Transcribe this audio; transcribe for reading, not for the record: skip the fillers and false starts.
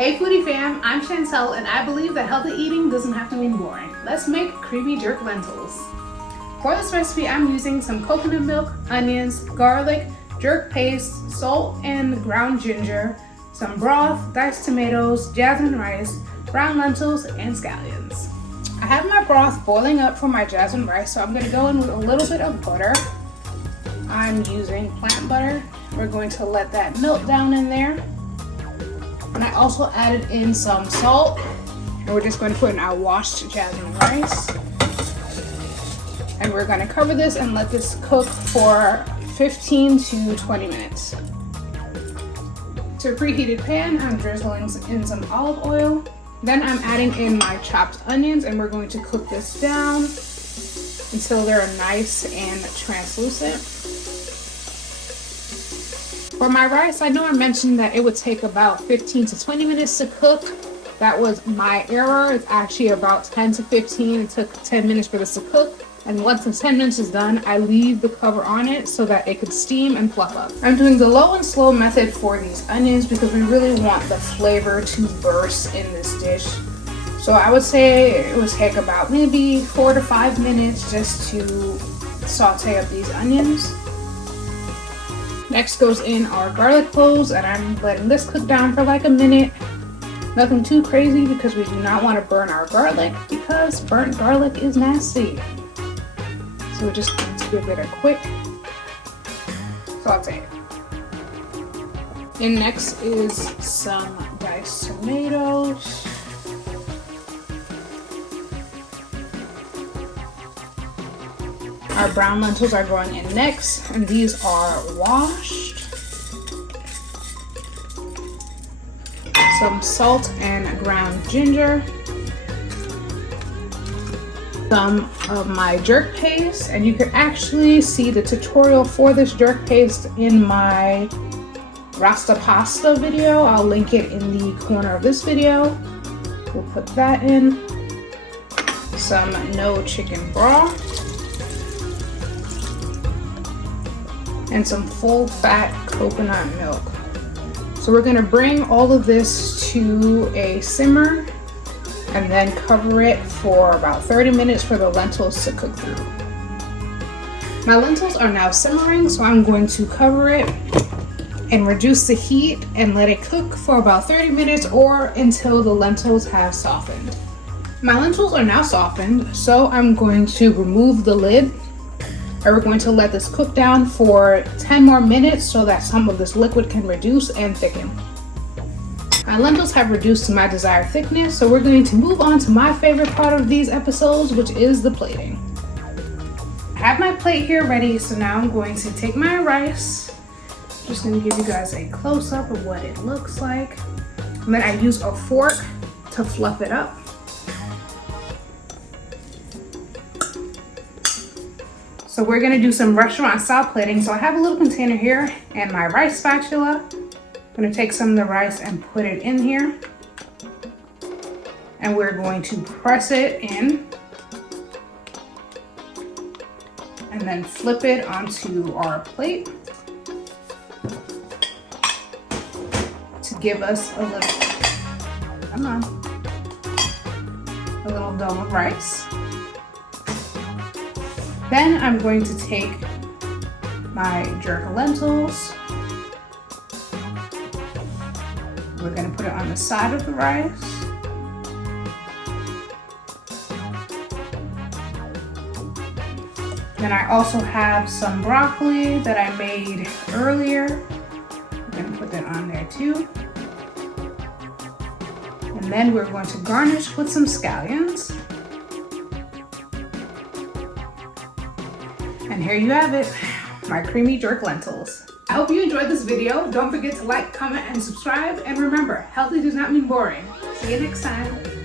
Hey foodie fam, I'm Chantel and I believe that healthy eating doesn't have to mean boring. Let's make creamy jerk lentils. For this recipe, I'm using some coconut milk, onions, garlic, jerk paste, salt and ground ginger, some broth, diced tomatoes, jasmine rice, brown lentils, and scallions. I have my broth boiling up for my jasmine rice, so I'm going to go in with a little bit of butter. I'm using plant butter. We're going to let that melt down in there. And I also added in some salt, and we're just going to put in our washed jasmine rice. And we're going to cover this and let this cook for 15 to 20 minutes. To a preheated pan, I'm drizzling in some olive oil. Then I'm adding in my chopped onions, and we're going to cook this down until they're nice and translucent. For my rice, I know I mentioned that it would take about 15 to 20 minutes to cook. That was my error. It's actually about 10 to 15. It took 10 minutes for this to cook. And once the 10 minutes is done, I leave the cover on it so that it could steam and fluff up. I'm doing the low and slow method for these onions because we really want the flavor to burst in this dish. So I would say it would take about maybe 4 to 5 minutes just to saute up these onions. Next goes in our garlic cloves, and I'm letting this cook down for like a minute. Nothing too crazy because we do not want to burn our garlic because burnt garlic is nasty. So we're just going to give it a quick saute. And next is some diced tomatoes. Our brown lentils are going in next, and these are washed. Some salt and ground ginger. Some of my jerk paste, and you can actually see the tutorial for this jerk paste in my Rasta pasta video. I'll link it in the corner of this video. We'll put that in. Some no chicken broth. And some full fat coconut milk. So we're gonna bring all of this to a simmer and then cover it for about 30 minutes for the lentils to cook through. My lentils are now simmering, so I'm going to cover it and reduce the heat and let it cook for about 30 minutes or until the lentils have softened. My lentils are now softened, so I'm going to remove the lid. And we're going to let this cook down for 10 more minutes so that some of this liquid can reduce and thicken. My lentils have reduced to my desired thickness, so we're going to move on to my favorite part of these episodes, which is the plating. I have my plate here ready, so now I'm going to take my rice. I'm just going to give you guys a close-up of what it looks like. And then I use a fork to fluff it up. So we're gonna do some restaurant style plating. So I have a little container here and my rice spatula. I'm gonna take some of the rice and put it in here. And we're going to press it in. And then flip it onto our plate to give us a little dome of rice. Then I'm going to take my jerk lentils. We're going to put it on the side of the rice. Then I also have some broccoli that I made earlier. I'm going to put that on there too. And then we're going to garnish with some scallions. And here you have it, my creamy jerk lentils. I hope you enjoyed this video. Don't forget to like, comment, and subscribe. And remember, healthy does not mean boring. See you next time.